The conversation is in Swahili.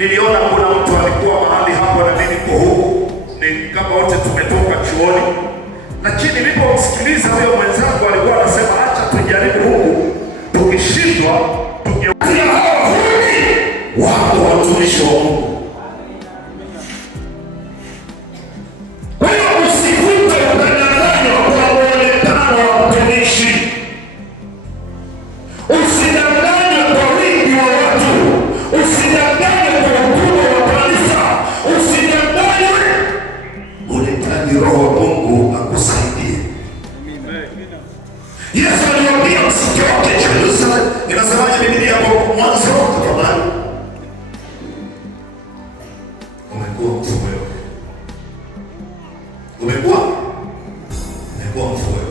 Niliona kuna mtu alikuwa mahali hapo na mimi niko huku, ni kama wote tumetoka chuoni, lakini nilipomsikiliza huyo mwenzangu alikuwa anasema acha tujaribu huku, tukishindwa tugeukia hawa hundi wako watumishi wa Mungu. Roho wa Mungu akusaidie. Yesu aliwaambia msitoke Jerusalem. Inasemaje Biblia hapo mwanzo? Tafadhali. Umekuwa mtu wewe. Umekuwa mtu wewe.